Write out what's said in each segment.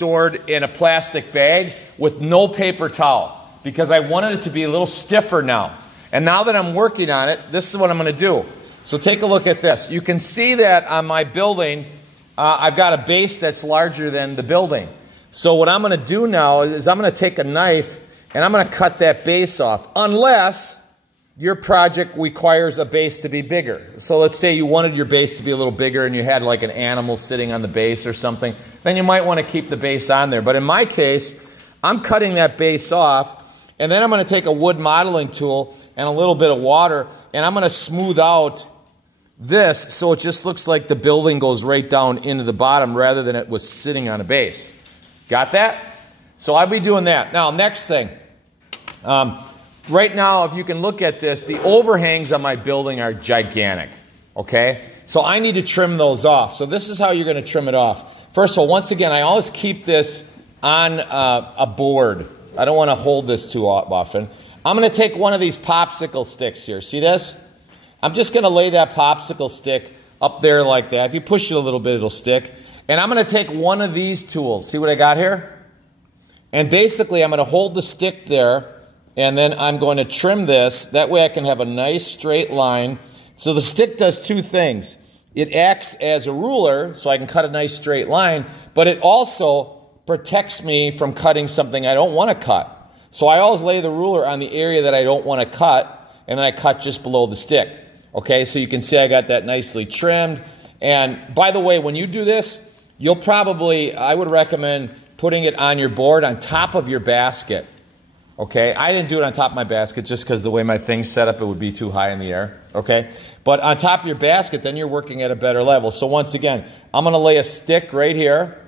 stored in a plastic bag with no paper towel because I wanted it to be a little stiffer now. And now that I'm working on it, this is what I'm going to do. So take a look at this. You can see that on my building, I've got a base that's larger than the building. So what I'm going to do now is I'm going to take a knife and I'm going to cut that base off, unless your project requires a base to be bigger. So let's say you wanted your base to be a little bigger and you had like an animal sitting on the base or something, then you might want to keep the base on there. But in my case, I'm cutting that base off, and then I'm going to take a wood modeling tool and a little bit of water, and I'm going to smooth out this so it just looks like the building goes right down into the bottom rather than it was sitting on a base. Got that? So I'll be doing that. Now, next thing. Right now, if you can look at this, the overhangs on my building are gigantic, okay? So I need to trim those off. So this is how you're going to trim it off. First of all, once again, I always keep this on a board. I don't want to hold this too often. I'm going to take one of these popsicle sticks here. See this? I'm just going to lay that popsicle stick up there like that. If you push it a little bit, it'll stick. And I'm going to take one of these tools. See what I got here? And basically, I'm going to hold the stick there, and then I'm going to trim this. That way I can have a nice straight line. So the stick does two things. It acts as a ruler, so I can cut a nice straight line, but it also protects me from cutting something I don't want to cut. So I always lay the ruler on the area that I don't want to cut, and then I cut just below the stick. Okay, so you can see I got that nicely trimmed. And by the way, when you do this, you'll probably, I would recommend putting it on your board on top of your basket. Okay, I didn't do it on top of my basket just because the way my thing's set up, it would be too high in the air. Okay, but on top of your basket, then you're working at a better level. So once again, I'm going to lay a stick right here,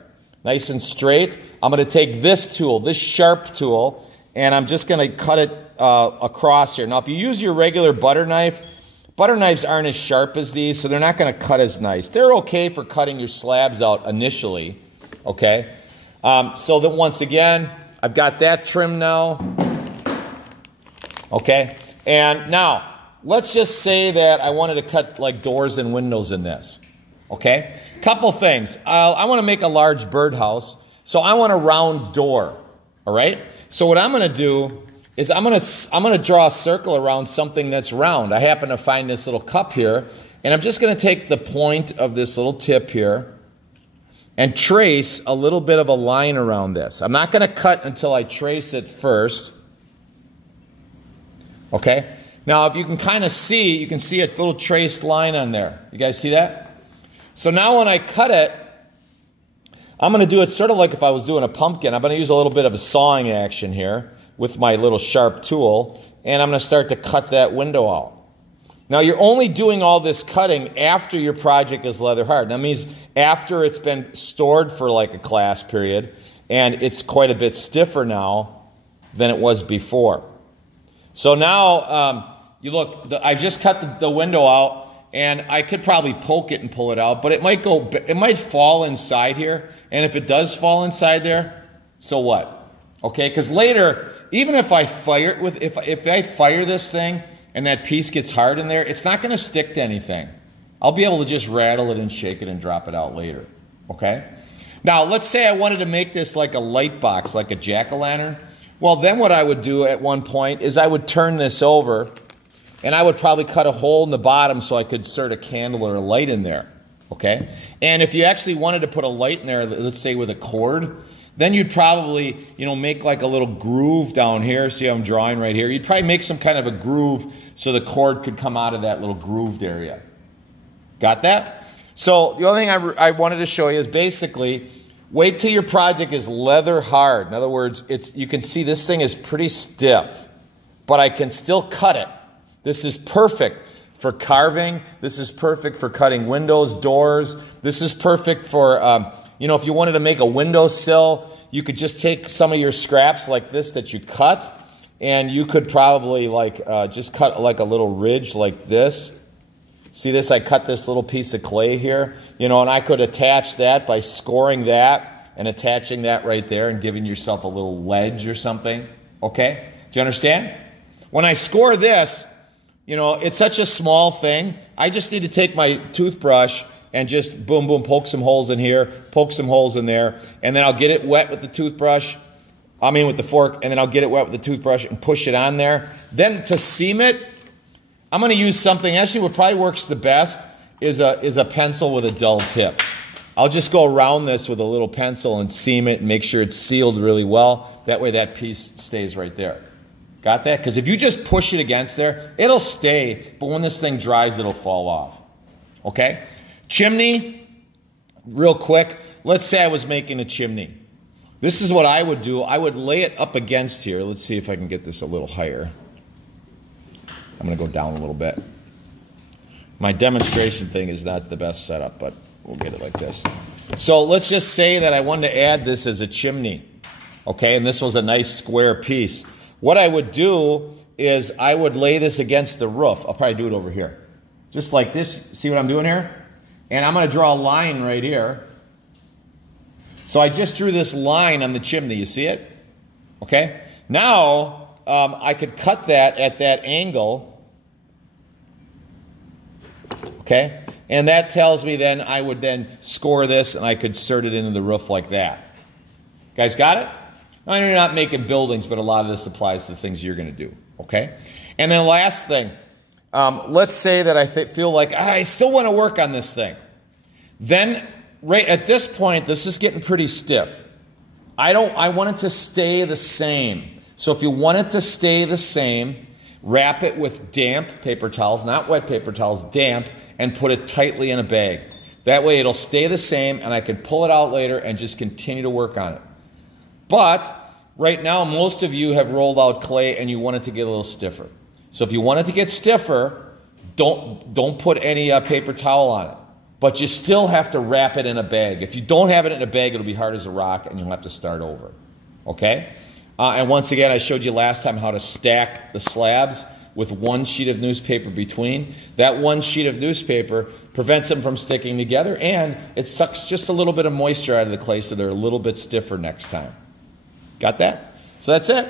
nice and straight. I'm going to take this tool, this sharp tool, and I'm just going to cut it across here. Now, if you use your regular butter knife, butter knives aren't as sharp as these, so they're not going to cut as nice. They're okay for cutting your slabs out initially. Okay, so that once again, I've got that trimmed now. Okay, and now let's just say that I wanted to cut like doors and windows in this. Okay, couple things. I want to make a large birdhouse, so I want a round door. All right. So what I'm going to do is I'm going to draw a circle around something that's round. I happen to find this little cup here, and I'm just going to take the point of this little tip here and trace a little bit of a line around this. I'm not going to cut until I trace it first. Okay? Now, if you can kind of see, you can see a little traced line on there. You guys see that? So now when I cut it, I'm going to do it sort of like if I was doing a pumpkin. I'm going to use a little bit of a sawing action here with my little sharp tool, and I'm going to start to cut that window out. Now, you're only doing all this cutting after your project is leather hard. That means after it's been stored for like a class period, and it's quite a bit stiffer now than it was before. So now, you look, I just cut the window out, and I could probably poke it and pull it out, but it might fall inside here, and if it does fall inside there, so what? Okay, because later, even if I fire it with, if I fire this thing, and that piece gets hard in there, it's not going to stick to anything. I'll be able to just rattle it and shake it and drop it out later, okay? Now, let's say I wanted to make this like a light box, like a jack-o'-lantern. Well, then what I would do at one point is I would turn this over, and I would probably cut a hole in the bottom so I could insert a candle or a light in there, okay? And if you actually wanted to put a light in there, let's say with a cord, then you'd probably, make like a little groove down here. See how I'm drawing right here? You'd probably make some kind of a groove so the cord could come out of that little grooved area. Got that? So the other thing I wanted to show you is basically wait till your project is leather hard. In other words, you can see this thing is pretty stiff, but I can still cut it. This is perfect for carving. This is perfect for cutting windows, doors. This is perfect for... if you wanted to make a windowsill, you could just take some of your scraps like this that you cut, and you could probably just cut like a little ridge like this. See this? I cut this little piece of clay here, and I could attach that by scoring that and attaching that right there and giving yourself a little ledge or something. Okay? Do you understand? When I score this, it's such a small thing. I just need to take my toothbrush and just boom, boom, poke some holes in here, poke some holes in there, and then I'll get it wet with the toothbrush, with the fork, and then I'll get it wet with the toothbrush and push it on there. Then to seam it, I'm going to use something, actually what probably works the best is a pencil with a dull tip. I'll just go around this with a little pencil and seam it and make sure it's sealed really well. That way that piece stays right there. Got that? Because if you just push it against there, it'll stay, but when this thing dries, it'll fall off. Okay? Chimney, real quick. Let's say I was making a chimney. This is what I would do. I would lay it up against here. Let's see if I can get this a little higher. I'm going to go down a little bit. My demonstration thing is not the best setup, but we'll get it like this. So let's just say that I wanted to add this as a chimney. Okay, and this was a nice square piece. What I would do is I would lay this against the roof. I'll probably do it over here. Just like this. See what I'm doing here? And I'm going to draw a line right here. So I just drew this line on the chimney. You see it? Okay. Now, I could cut that at that angle. Okay. And that tells me then I would then score this and I could insert it into the roof like that. Guys got it? I know you're not making buildings, but a lot of this applies to the things you're going to do. Okay. And then last thing, let's say that I feel like I still want to work on this thing. Then right at this point, this is getting pretty stiff. I want it to stay the same. So if you want it to stay the same, wrap it with damp paper towels, not wet paper towels, damp, and put it tightly in a bag. That way it'll stay the same and I can pull it out later and just continue to work on it. But right now, most of you have rolled out clay and you want it to get a little stiffer. So if you want it to get stiffer, don't put any paper towel on it. But you still have to wrap it in a bag. If you don't have it in a bag, it'll be hard as a rock and you'll have to start over. Okay? And once again, I showed you last time how to stack the slabs with one sheet of newspaper between. That one sheet of newspaper prevents them from sticking together, and it sucks just a little bit of moisture out of the clay so they're a little bit stiffer next time. Got that? So that's it.